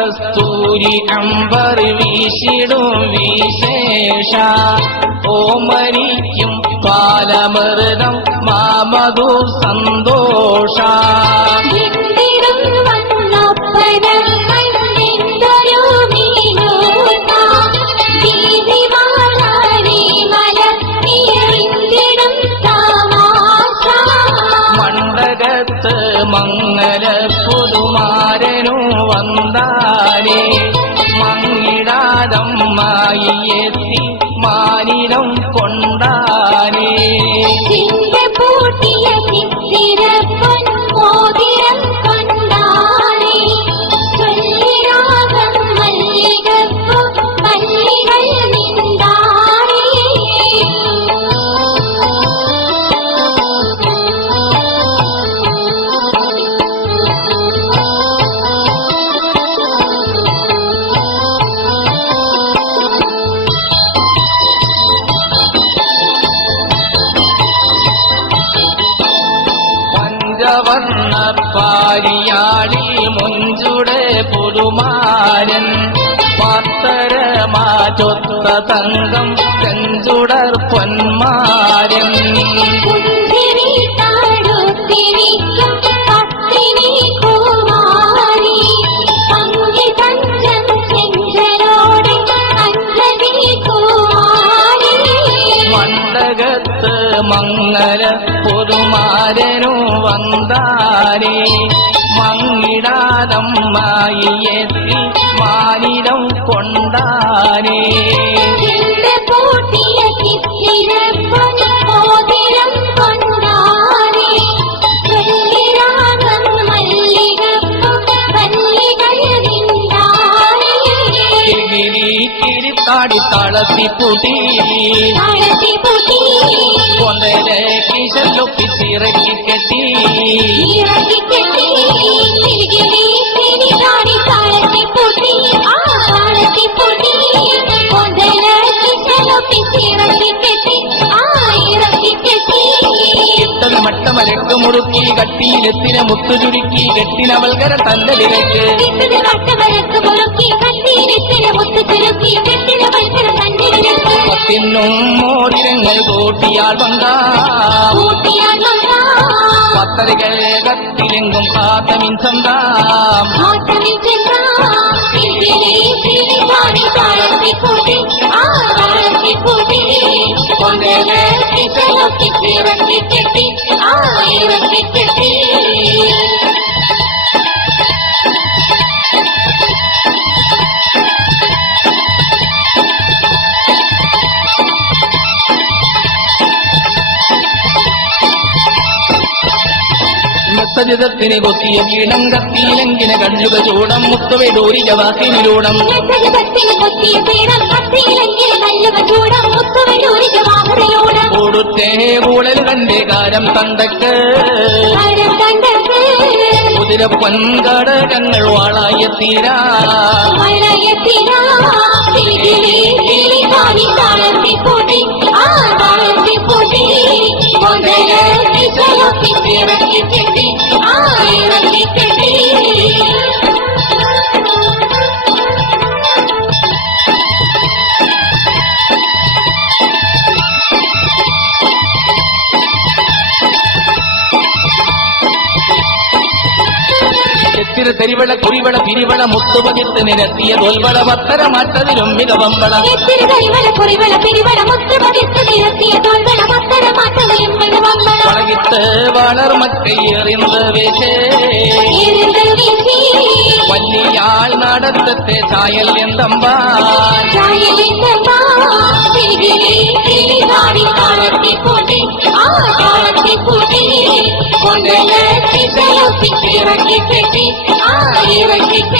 കസ്തൂരി അമ്പർ വീശിടും വിശേഷ ഓമനിക്കും പാലമൃതം മാമധു സന്തോഷ മണ്ഡകത്ത് മംഗല പുതുമാരനു വന്നാനേ മങ്ങിടാതമ്മായി എത്തി മാനിടം കൊണ്ടാനേ വർണ്ണപ്പാരിയാളി മുഞ്ചുടെ പുതുമാരൻ പാത്തരമാചൊത്ത തങ്കം ചെഞ്ചുടർ പൊന്മാരൻ മണ്ഡകത്ത് മംഗല പുതുമാരനു വന്നാനേ മങ്ങിടാതമ്മായി എത്തി മാനിടം കൊണ്ടാനേ കിരിത്താടി തളത്തിപ്പൂട്ടി കൊണ്ടലെ കിശലൊപ്പിച്ചിറക്കി കെട്ടി മട്ടമരക്ക് മുറുക്കി കട്ടിയിലെത്തിന മുത്തു ചുരുക്കി കെട്ടിനവൽക്കര തന്റെ വിലക്ക് പത്തിനും മോതിരങ്ങൾ കൂട്ടിയാൽ വന്നാം പത്തരകൾ കത്തിലെങ്കും കാത്തമിൻ ചന്താം സജിതത്തിന് കൊത്തിയ വീണം കത്തിയിലെങ്കിന് കണ്ണുക ചൂടം മുത്തുവിടൂരി ജവാസിനിലൂടം കൊടുത്തേ കൂടൽ കണ്ടേ കാരം തണ്ടക്ക് കുതിരപ്പൊൻകടകങ്ങൾ വാളായെത്തീരാ തെരിവള കുറിവള പിരിവള മുത്തുപതിത്ത് നിരത്തിയ തോൽവള പത്തര മാറ്റതിലും മികവമ്പള വളകിത്ത് വളർമക്കയ്യെറിന്ത് വേശേ വല്ലിയാൾ നടത്തത്തെ ചായൽ എന്തമ്പാൻ ഇറക്കി കെട്ടി